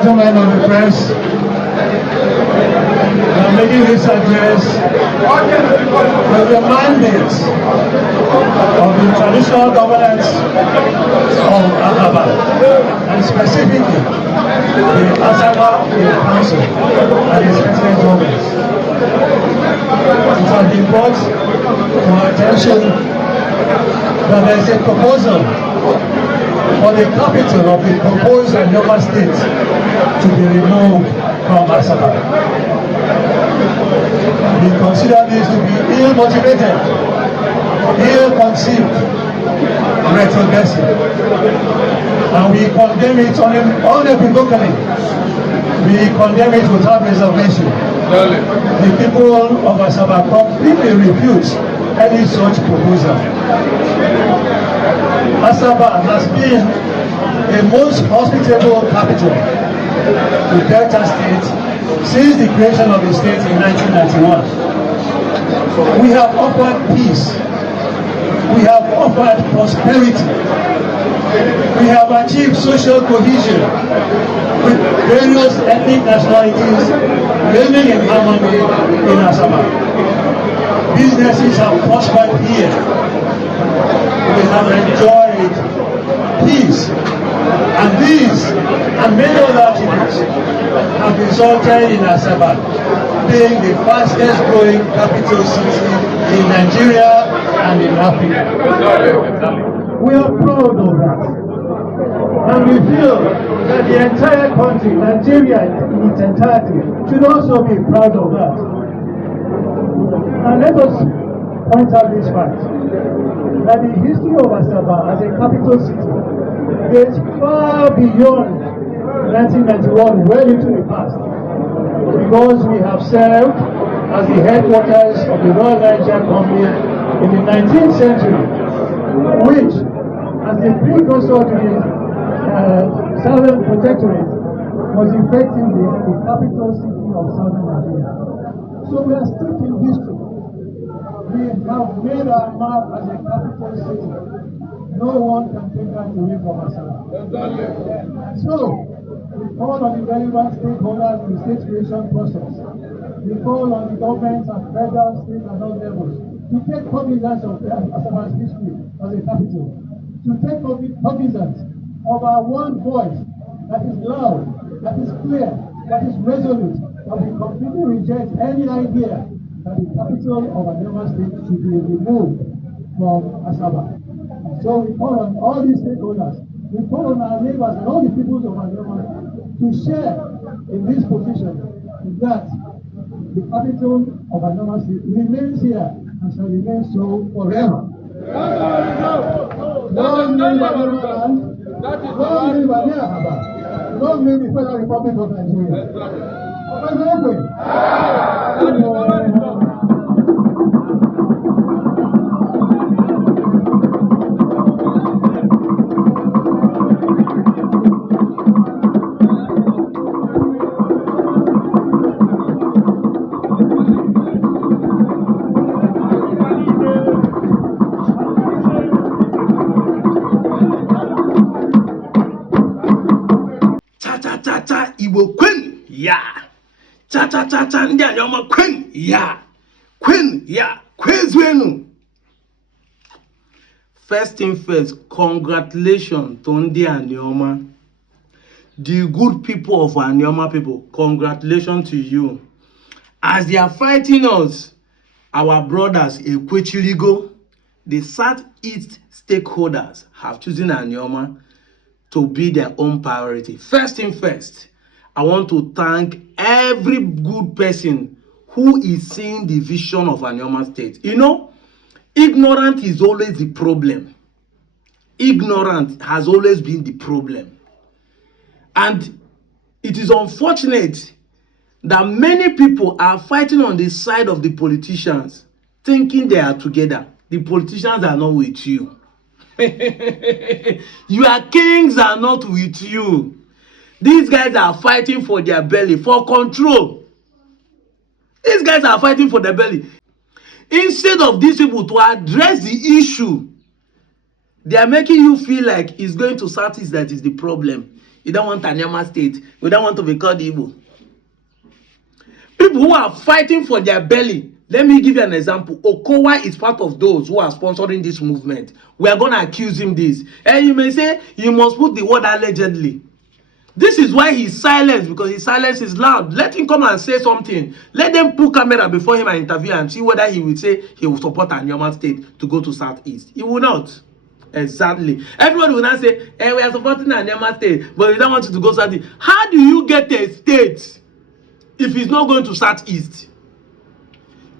Gentlemen of the press, I'm making this address with the mandate of the traditional governance of Asaba, and specifically the Asaba Council and its resident governments. It has been brought to our attention that there is a proposal for the capital of the proposed Anioma state to be removed from Asaba. We consider this to be ill-motivated, ill-conceived, retrogressive, and we condemn it unequivocally. We condemn it without reservation. The people of Asaba completely refute any such proposal. Asaba has been the most hospitable capital to Delta State since the creation of the state in 1991. We have offered peace. We have offered prosperity. We have achieved social cohesion with various ethnic nationalities living in harmony in Asaba. Businesses have prospered here. We have enjoyed peace, and these and many other achievements have resulted in Asaba being the fastest growing capital city in Nigeria and in Africa. We are proud of that, and we feel that the entire country, Nigeria in its entirety, should also be proud of that. And let us point out this fact, that the history of Asaba as a capital city goes far beyond 1991, well into the past, because we have served as the headquarters of the Royal Niger Company in the 19th century, which, as the precursor to the Southern Protectorate, was effectively the capital city of Southern Nigeria. So we are steeped in history. We have made our mark as a capital city. No one can take that away from us. So, we call on the relevant stakeholders in the state creation process. We call on the governments at federal, state, and all levels to take cognizance of Asaba's history as a capital, to take cognizance of our one voice that is loud, that is clear, that is resolute, and we completely reject any idea that the capital of Anioma state should be removed from Asaba. So we call on all these stakeholders, we call on our neighbors and all the peoples of Anioma to share in this position that the capital of Anioma state remains here and shall remain so forever. Long live Anioma land, long live Anioma, long live the Federal Republic of Nigeria. Cha Igbo Queen, yeah. Cha ndị Anioma Queen, yeah. Queen, yeah. Kwezwenu. First thing first, congratulations to ndị Anioma. The good people of Anioma people, congratulations to you. As they are fighting us, our brothers Ekwechiligo, the Southeast stakeholders have chosen Anioma to be their own priority. First thing first, I want to thank every good person who is seeing the vision of Anioma State. You know, ignorance is always the problem. Ignorance has always been the problem. And it is unfortunate that many people are fighting on the side of the politicians, thinking they are together. The politicians are not with you. Your kings are not with you. These guys are fighting for their belly, for control. These guys are fighting for their belly. Instead of these people to address the issue, they are making you feel like it's going to Southeast that is the problem. You don't want Anioma State. We don't want to be called Igbo. People who are fighting for their belly. Let me give you an example. Okowa is part of those who are sponsoring this movement. We are going to accuse him this. And you may say, you must put the word allegedly. This is why he's silenced, because his silence is loud. Let him come and say something. Let them put camera before him and interview and see whether he will say he will support Anioma State to go to Southeast. He will not. Exactly. Everybody will not say, hey, we are supporting Anioma State, but we don't want you to go Southeast. How do you get a state if it's not going to Southeast?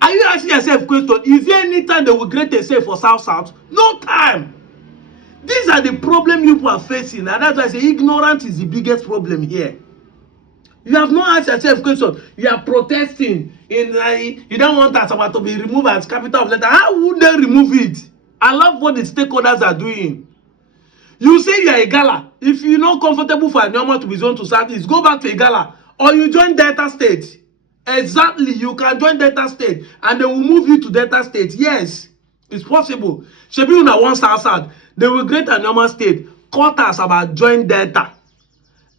Are you asking yourself a question? Is there any time they will create a state for South? No time. These are the problem you people are facing, and that's why I say ignorance is the biggest problem here. You have not asked yourself a question. You are protesting. You don't want Asaba to be removed as capital of letter. How would they remove it? I love what the stakeholders are doing. You say you are a gala. If you're not comfortable for Anioma to be zoned to Southeast, go back to a gala. Or you join Delta State. Exactly, you can join Delta State and they will move you to Delta State. Yes, it's possible. Shebi una one South. They will create Anioma State. Cut Asaba, join Delta.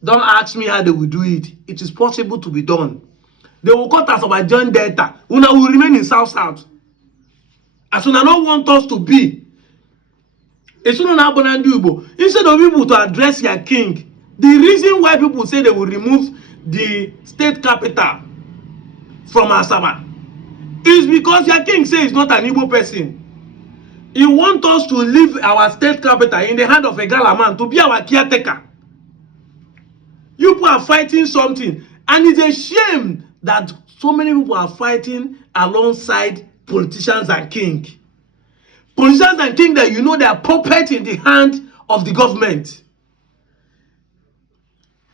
Don't ask me how they will do it. It is possible to be done. They will cut Asaba, join Delta. Una will remain in South. As una don't want us to be. Instead of people to address your king, the reason why people say they will remove the state capital from Asaba is because your king says he's not an Igbo person. He wants us to leave our state capital in the hand of a gala man to be our caretaker. You people are fighting something, and it's a shame that so many people are fighting alongside politicians and king. Politicians and king that you know they are puppets in the hand of the government.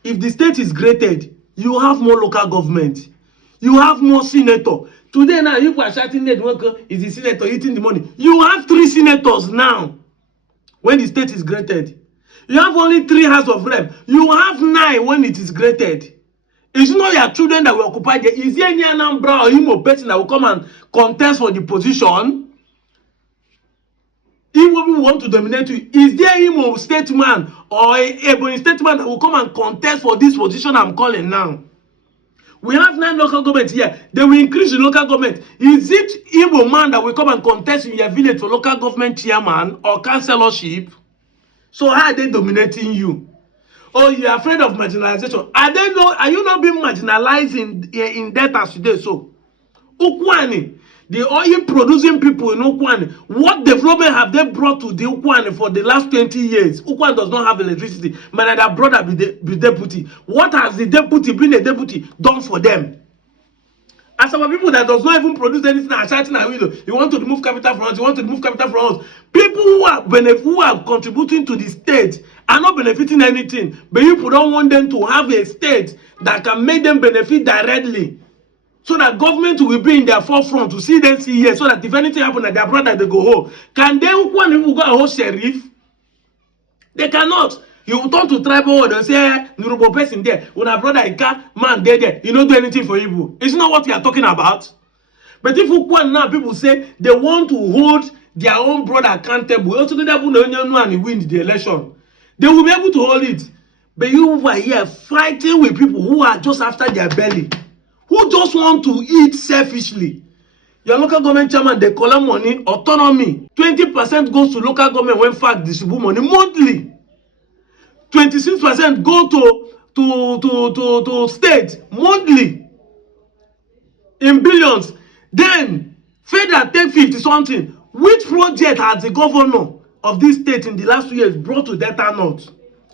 If the state is created, you have more local government. You have more senator. Today now, you are shouting that is the senator eating the money. You have 3 senators now. When the state is created, you have only 3 House of Rep. You have 9 when it is created. It's not your children that will occupy there. Is there any Anambra or Imo person that will come and contest for the position? Igbo people want to dominate you. Is there Imo statesman or Ebony statesman that will come and contest for this position I'm calling now? We have 9 local governments here. They will increase the local government. Is it Igbo man that will come and contest in your village for local government chairman or councillorship? So how are they dominating you? Oh, you are afraid of marginalization. Are you not being marginalized in data today? So, Ukwani, the oil producing people in Ukwani, what development have they brought to the Ukwani for the last 20 years? Ukwani does not have electricity. Man, their brother be deputy. What has the deputy, being a deputy, done for them? As some people that does not even produce anything are shouting at window, you want to remove capital from us, you want to remove capital from us. People who are contributing to the state are not benefiting anything, but you don't want them to have a state that can make them benefit directly. So that government will be in their forefront to see them see here, so that if anything happens at their brother, they go home. Can they go and host sheriff? They cannot. You will turn to tribal and say, Nurubo person there, when a brother Ika, man there, you don't do anything for you. It's not what we are talking about. But if now people say they want to hold their own brother accountable, also they win the election, they will be able to hold it. But you are here fighting with people who are just after their belly, who just want to eat selfishly. Your local government chairman, they collect money, autonomy. 20% goes to local government when fact distribute money monthly. 26% go to state monthly in billions. Then federal take 50 something. Which project has the governor of this state in the last 2 years brought to Delta North?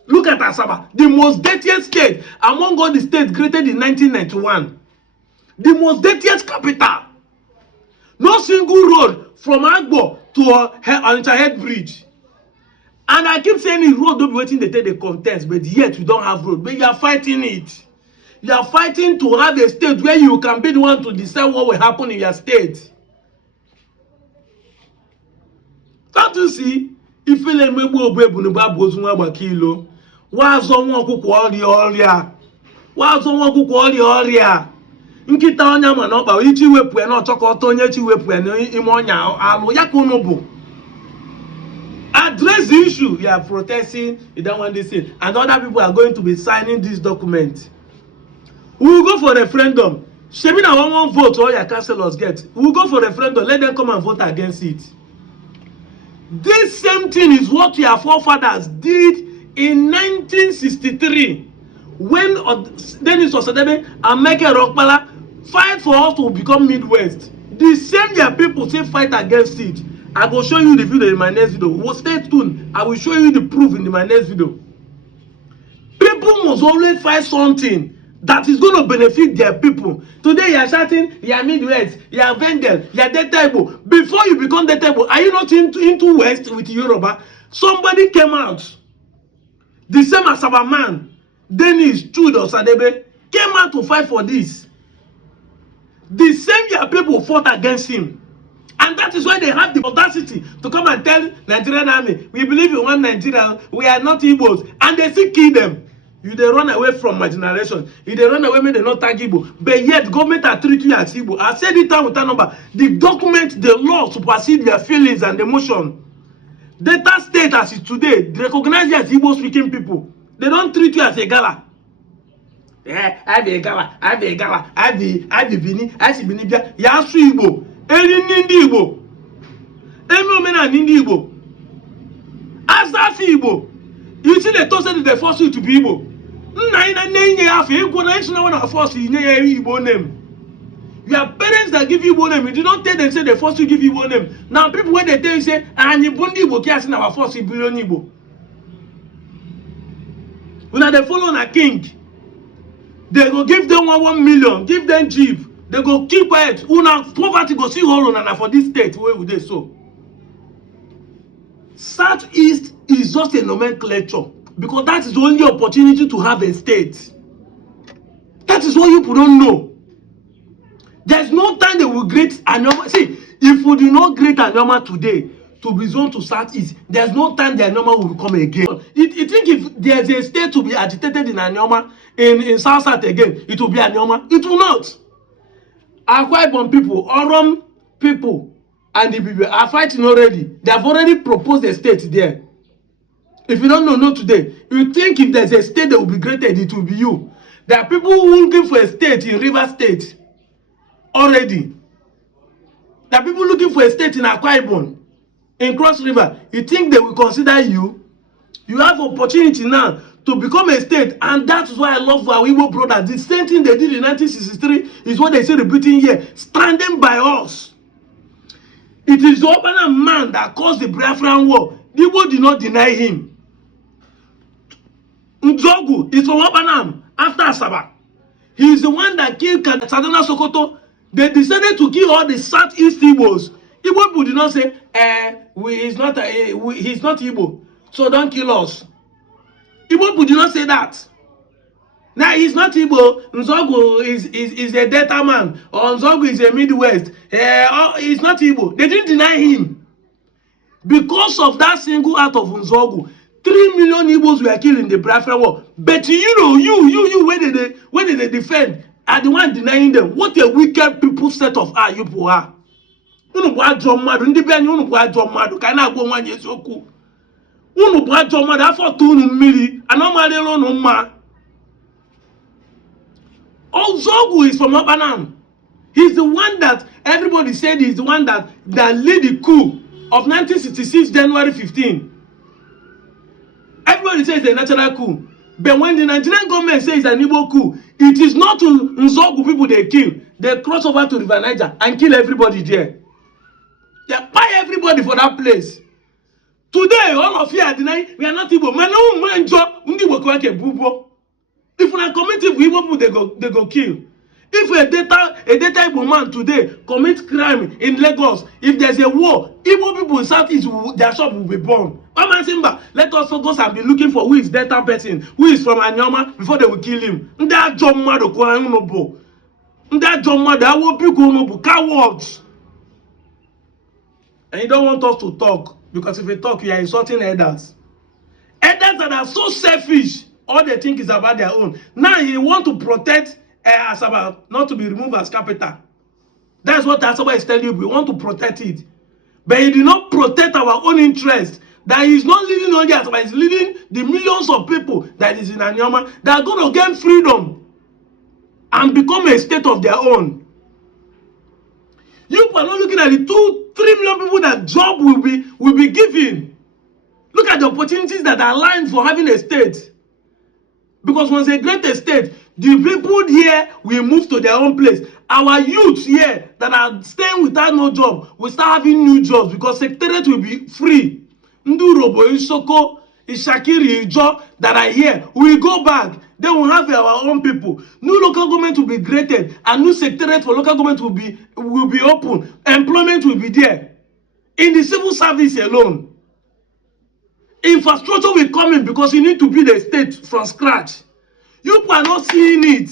Look at Asaba, the most dirtiest state among all the states created in 1991. The most dirtiest capital. No single road from Agbo to Onitsha Head Bridge. And I keep saying the road don't be waiting they take the contest, but yet we don't have road. But you are fighting it. You are fighting to have a state where you can be the one to decide what will happen in your state. Can't you see? ifele megbu ogbebu na babu ozu nwa gbakilo wazo nwa ọkụkọ ọrịa wazo nwa ọkụkọ ọrịa nkịta ọnya ma na ọkpa ichi wepụ ya na ọchọkọta onye chi wepụ ya n'ime ọnya alụ ya ka unu bụ address the issue. You are protesting, you don't want this thing, and other people are going to be signing this document. We will go for referendum. Shebi na one vote all your councillors get. We will go for referendum. Let them come and vote against it. This same thing is what your forefathers did in 1963 when Dennis Osadebe and Michael Rokpala fight for us to become Midwest. The same your people say fight against it. I will show you the video in my next video. Well, stay tuned. I will show you the proof in my next video. People must always find something that is going to benefit their people. Today you are shouting, you are Midwest, you are Vendel, you are Delta Igbo. Before you become Delta Igbo, are you not into West with Yoruba? Somebody came out. The same Asaba man, Dennis Chudo Sadebe, came out to fight for this. The same year people fought against him. And that is why they have the audacity to come and tell Nigerian army, we believe in one Nigeria, we are not Igbos. And they still kill them. You they run away from marginalization. You they run away when they not tag Igbo. But yet, government are treating you as Igbo. I said it time with that number. The document, the law supersede their feelings and emotion. Delta State as it today, they recognize you as Igbo speaking people. They don't treat you as a gala. Yeah, I be a gala, I be a gala, I be Bini, I see Bini, Yasu Igbo. Eri Nindi Igbo. Emi Omena Nindi Igbo. Asafi Igbo. You see the toast that they force you to be Igbo. Your parents that give you Igbo name, you did not tell them say they force you to give you Igbo name. Now people when they tell you say, and you bundi Igbo kiasi na force you billion Igbo. When they follow a king, they go give them 1 million, give them jeep. They go keep quiet. Una poverty go see hold on for this state. Where would they so? Southeast is just a nomenclature because that is the only opportunity to have a state. That is what you people don't know. There's no time they will great Anioma. See, if we do not great Anioma today to be zoned to Southeast, there's no time the Anioma will come again. You think if there's a state to be agitated in Anioma, in South again, it will be Anioma? It will not. Akwa Ibom people, Orom people, and the people are fighting already. They have already proposed a state there. If you don't know today, you think if there's a state that will be created, it will be you. There are people who are looking for a state in River State already. There are people looking for a state in Akwa Ibom, in Cross River. You think they will consider you? You have opportunity now to become a state, and that's why I love our Igbo brothers. The same thing they did in 1963 is what they say repeating here, standing by us. It is the Obana man that caused the Biafran war. The Igbo did not deny him. Njogu is from Obanam after Asaba. He is the one that killed Sadana Sokoto. They decided to kill all the Southeast Igbos. Igbo people did not say, he's not Igbo, so don't kill us. Igbo people did not say that. Now he's not Igbo. Nzogu is a Delta man, or Nzogu is a Midwest. He's not Igbo. They didn't deny him. Because of that single act of Nzogu, 3 million Igbos were killed in the Biafra war. But you, when they defend, are the one denying them. What a wicked people set of you people are. Unu bu ajọ mmadụ, ndị be anyị unu bu ajọ mmadụ, ka na-agwa nwanyị eziokwu. Unu bu ajọ mmadụ, afọ tu unu mmiri, anomalịla unu mma. Ozogu is from Obanam. He's the one that everybody said he's the one that led the coup of 1966 January 15. Everybody says it's a natural coup. But when the Nigerian government says it's an Igbo coup, it is not to Nzogu people they kill. They cross over to River Niger and kill everybody there. They buy everybody for that place. Today, all of you are denying we are not Igbo. If we are committing Igbo people, they go kill. If a data Igbo man today commits crime in Lagos, if there's a war, Igbo people in Southeast, their shop will be burned. Simba, let us focus and be looking for who is Delta person, who is from Anioma, before they will kill him. That cowards. And you don't want us to talk Because if you talk, you are insulting elders. Elders that are so selfish, all they think is about their own. Now he want to protect Asaba not to be removed as capital. That's what Asaba is telling you. We want to protect it. But he did not protect our own interest. That he is not leading only Asaba, he is leading the millions of people that is in Anioma that are going to gain freedom and become a state of their own. You are not looking at the 2-3 million people that job will be given. Look at the opportunities that are aligned for having a state. Because once they create a state, the people here will move to their own place. Our youth here that are staying without no job will start having new jobs because secretariat will be free. Ndu Robo, Isoko, Ishakiri, Ijo that are here will go back. They will have our own people. New local government will be created, and new secretariat for local government will be open. Employment will be there. In the civil service alone. Infrastructure will come in because you need to build a state from scratch. You are not seeing it.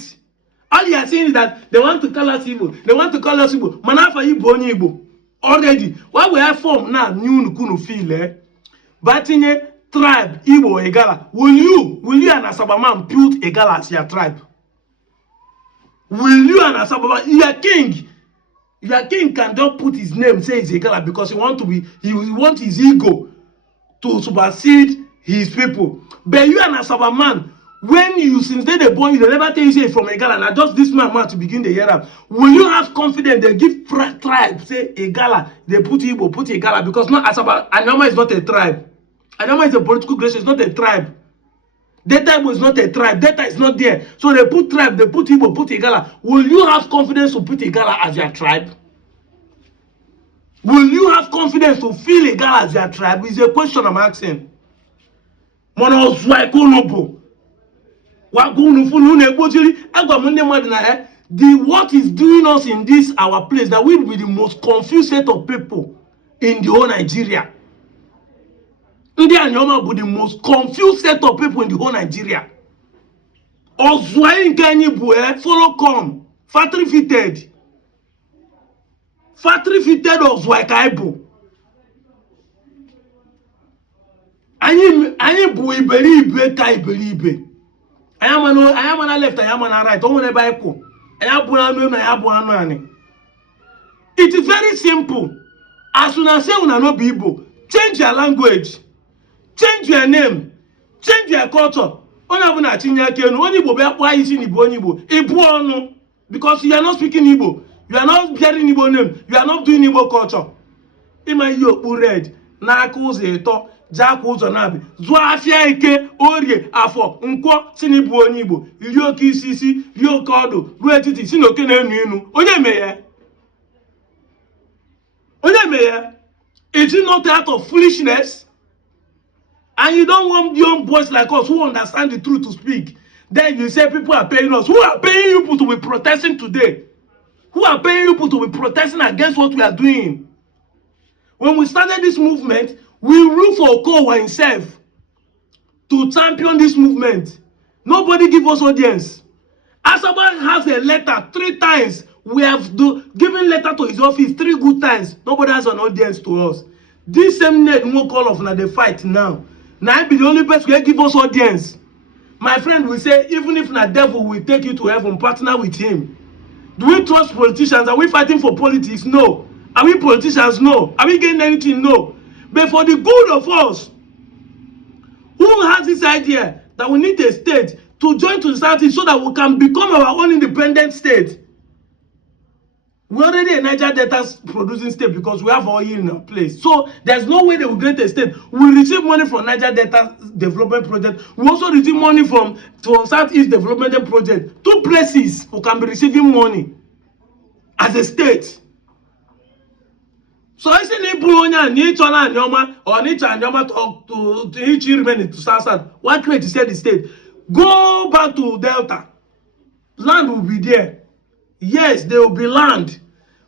All you are seeing is that they want to call us Igbo. They want to call us Igbo. Manafa Igbo only Igbo. Already. Why we have formed now new Nukunu feel Batinye tribe Igbo Egala. Will you and Asaba man build Egala as your tribe? Will you and Asaba man, your king can just put his name, say it's Egala because he want his ego to supersede his people. But you and Asaba man, when you since they born you, they never tell you say from Egala, and just this man to begin the year up. Will you have confidence they give tribe, say Egala, they put Igbo, put Egala, because not Asaba, Anioma is not a tribe. Anioma is a political creation, it's not a tribe. Data is not a tribe, data is not there. So they put tribe, they put Igbo, put Egala. Will you have confidence to put Egala as your tribe? Will you have confidence to feel Egala as your tribe? Is a question I'm asking. What is doing us in this our place that we will be the most confused set of people in the whole Nigeria. Ndị Anioma will be the most confused set of people in the whole Nigeria. Ozwai nke anyị bụ follow come factory fitted Ozwai ka anyị bụ. Anyị bụ iberibe ka iberibe. Anyị mana left, anyị mana right. Onwe ebe anyị kwụ. Anyị abụ anụ na anyị abụ anụ anyị. It is very simple. As soon as say una no be Igbo, change your language, change your name, change your culture. Onye ọbụla atinye aka enu, onye Igbo be akwa isi ni onye Igbo. Ibu ọnụ because you are not speaking Igbo. You are not hearing Igbo name. You are not doing Igbo culture. Ima yi okpu red na aka ụzọ ịtọ. Jack ụzọ na-abị zụọ afịa ike orie afọ nkwọ si na ibu onye Igbo iri oke isi rie oke ọdụ ruo etiti si na oke na-enu enu onye mee is it not out of foolishness? And you don't want young boys like us who understand the truth to speak. Then you say people are paying us. Who are paying you people to be protesting today? Who are paying you people to be protesting against what we are doing? When we started this movement, we look for Okowa himself to champion this movement. Nobody give us audience. Asaba has a letter 3 times. We have given letter to his office 3 good times. Nobody has an audience to us. This same net no call of now they fight now. Now I be the only person who give us audience. My friend will say, even if the devil will take you to heaven, partner with him. Do we trust politicians? Are we fighting for politics? No. Are we politicians? No. Are we getting anything? No. But for the good of us, who has this idea that we need a state to join to the Southeast so that we can become our own independent state? We're already a Niger Delta producing state because we have oil in our place. So there's no way they will create a state. We receive money from Niger Delta Development Project. We also receive money from Southeast Development Project. 2 places we can be receiving money as a state. So I say Nibuonya, Nichona Anioma, or Nicha Anioma to each remain to South. What create to say the state? Go back to Delta. Land will be there. Yes, there will be land.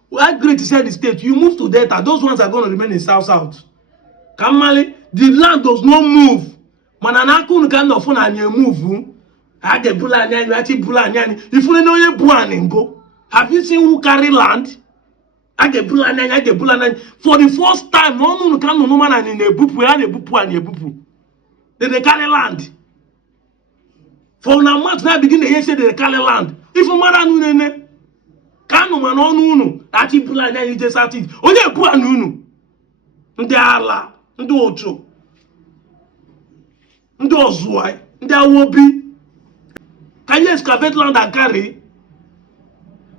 What great to say the state? You move to Delta. Those ones are going to remain in South. Kamali, the land does not move. Mananakun kind of fun and you move. I get Bulanyani, I see Bulanyani. If you know you Buaningo, have you seen who carry land? I get bulana. For the first time, no can no man in a bupu and a bupu and a bupu. They carry land. For now, months now begin the year say they carry land. If a man nene, can no man on unu, that you bulana you just at it. Only a pu anu. Ndị ala, ndị ocho, ndị ozuai, ndị awobi. Can you excavate land and carry?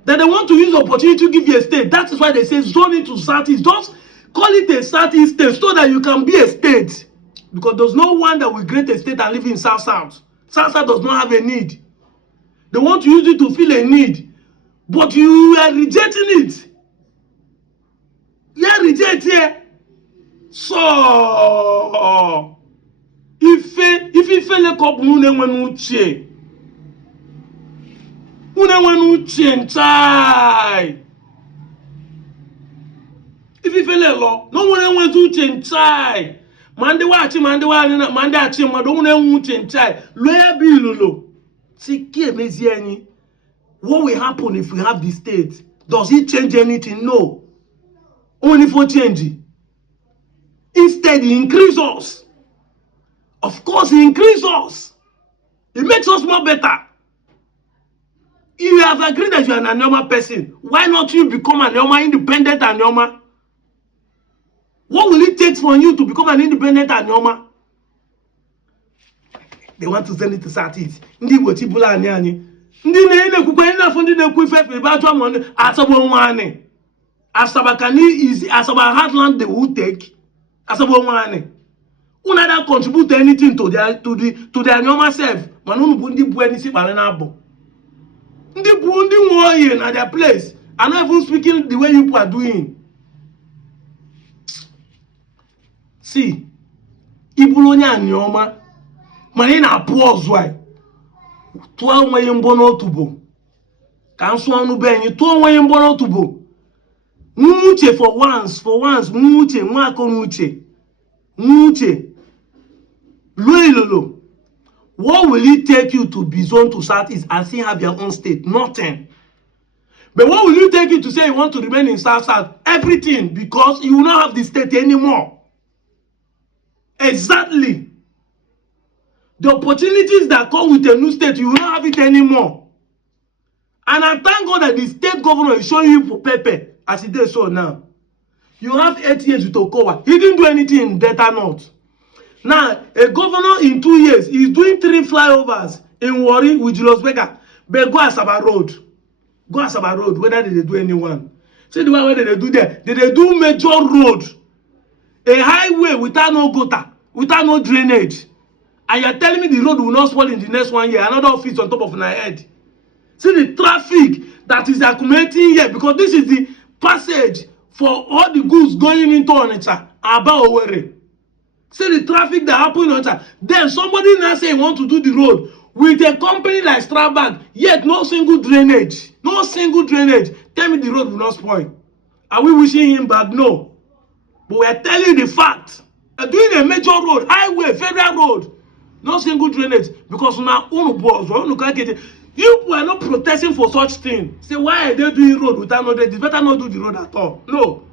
Then they want to use the opportunity to give you a state. That is why they say zone it to Southeast. Just call it a Southeast state so that you can be a state. Because there's no one that will create a state and live in South-South. South-South does not have a need. They want to use it to fill a need. But you are rejecting it. You are rejecting it. So, if you feel like if you feel like no one wants to change. Mande achi, don't want to change. Lawyer Bilolo. What will happen if we have the state? Does it change anything? No. Only for changing. Instead, it increases us. Of course, it increases us. It makes us more better. You have agreed that you are an Anioma person. Why not you become an Anioma, independent Anioma? What will it take for you to become an independent Anioma? They want to send it to Southeast. Ndi Bochibula Anyani. Ndi ne kukwe ina fundi ne kuife pibajwa mwani. Asaba mwani. Asaba kani easy. Asaba hard land they will take. Asaba mwani. Una that contribute anything to the Anioma self. Manunu bundi bueni si barena abo. Ndi bundi woye na their place. I'm not even speaking the way you are doing. See, Ibulonya Anioma, manina pause why. 12 way mbono tubo. Kansu anu benyi 12 way mbono tubo. Muche for once, muche, mwako muche. Lolo. What will it take you to be zoned to Southeast and still have your own state? Nothing. But what will you take you to say you want to remain in South? Everything, because you will not have the state anymore. Exactly. The opportunities that come with a new state, you will not have it anymore. And I thank God that the state governor is showing you for Pepe, as it is so now. You have 8 years with Okowa. He didn't do anything in Delta North. Now, a governor in 2 years is doing 3 flyovers in Warri with Julius Berger. But go Asaba Road. Go Asaba Road, whether they do anyone. See the one where they do there. They do major road. A highway without no gutter, without no drainage. And you're telling me the road will not spoil in the next 1 year. Another office on top of my head. See the traffic that is accumulating here, because this is the passage for all the goods going into Onitsha, Aba Owerri. See the traffic that happens on Onitsha. Then somebody now say he want to do the road with a company like Strabag, yet no single drainage. No single drainage. Tell me the road will not spoil. Are we wishing him bad? No. But we are telling you the fact. Doing a major road, highway, federal road, no single drainage. Because now, you are not protesting for such thing. Say, why are they doing road without no drainage? It's better not do the road at all. No.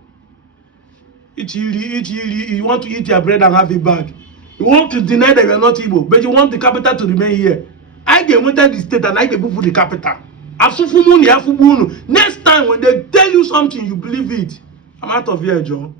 You want to eat your bread and have it back. You want to deny that you are not Igbo, but you want the capital to remain here. I get wanted the state and I get people the capital. Next time when they tell you something, you believe it. I'm out of here, John.